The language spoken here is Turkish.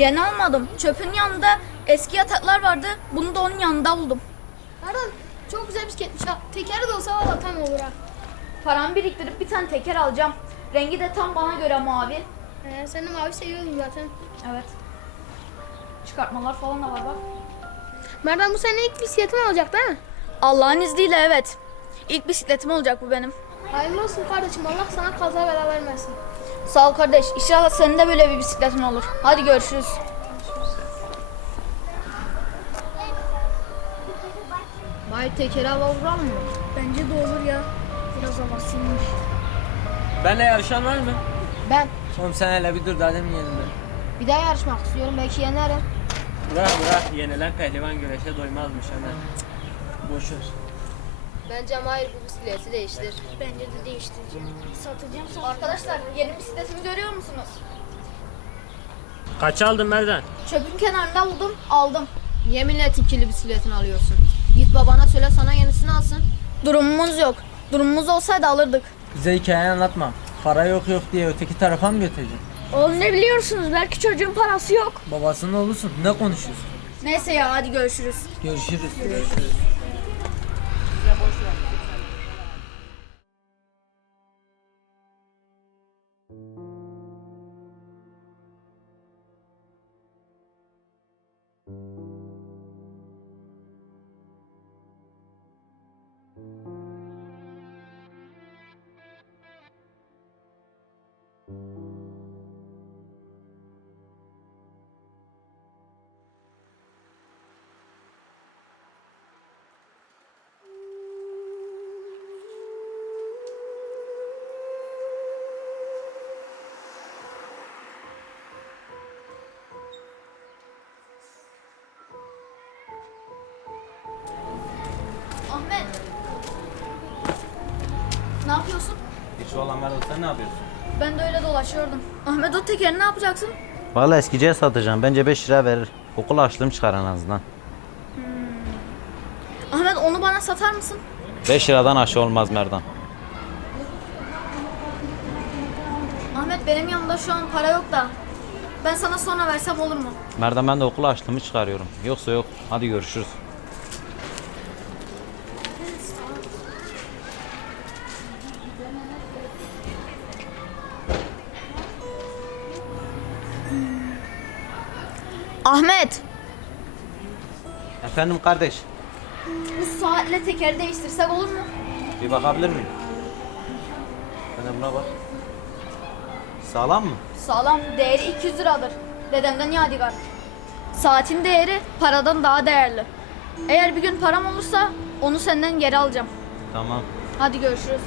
Yeni almadım. Çöpün yanında eski yataklar vardı. Bunu da onun yanında buldum. Erdal çok güzel bisikletmiş ha. Tekeri de olsa valla tam olur ha. Paramı biriktirip bir tane teker alacağım. Rengi de tam bana göre mavi. Ee, sen de mavi seviyordun zaten. Evet. Çıkartmalar falan da var bak. Merdan bu sene ilk bisikletin olacak değil mi? Allah'ın izniyle evet. İlk bisikletim olacak bu benim. Hayırlı olsun kardeşim. Allah sana kaza bela vermesin. Sağ ol kardeş. İnşallah senin de böyle bir bisikletin olur. Hadi görüşürüz. Bay tekeri hava vuralım mı? Bence de olur ya. Biraz havasıymış. Benle yarışan var mı? Ben Oğlum sen hele bir dur daha demin yenildin. bir daha yarışmak istiyorum. Belki yenerim. Bırak bırak yenilen pehlivan güreşe doymazmış hemen. Boş ver. Bence Mahir bu bisikleti değiştir. Bence de değiştireceğim. Satacağım sonra. Arkadaşlar yeni bisikletimi görüyor musunuz? Kaç aldın Merdan? Çöpün kenarında buldum, aldım. Niye milletin kirli bisikletini alıyorsun? Git babana söyle sana yenisini alsın. Durumumuz yok. Durumumuz olsaydı alırdık. Bize hikaye anlatma. Para yok yok diye öteki tarafa mı götüreceksin? Oğlum ne biliyorsunuz? Belki çocuğun parası yok. Babasının oğlusun. Ne konuşuyorsun? Neyse ya hadi görüşürüz. Görüşürüz. Ahmet. Ne yapıyorsun? Hiç olan Merdan sen ne yapıyorsun? Ben de öyle dolaşıyordum. Ahmet o tekeri ne yapacaksın? Vallahi eskiciye satacağım. Bence 5 lira verir. Okul açlığım çıkar en azından. Ahmet onu bana satar mısın? 5 liradan aşağı olmaz Merdan. Ahmet benim yanımda şu an para yok da. Ben sana sonra versem olur mu? Merdan ben de okul açlığımı çıkarıyorum. Yoksa yok. Hadi görüşürüz. Ahmet, Efendim kardeş. bu saatle tekeri değiştirsek olur mu? Bir bakabilir miyim? De buna bak. Sağlam mı? Sağlam değeri 200 liradır. Dedemden yadigar. Saatin değeri paradan daha değerli. Eğer bir gün param olursa onu senden geri alacağım. Tamam. Hadi görüşürüz.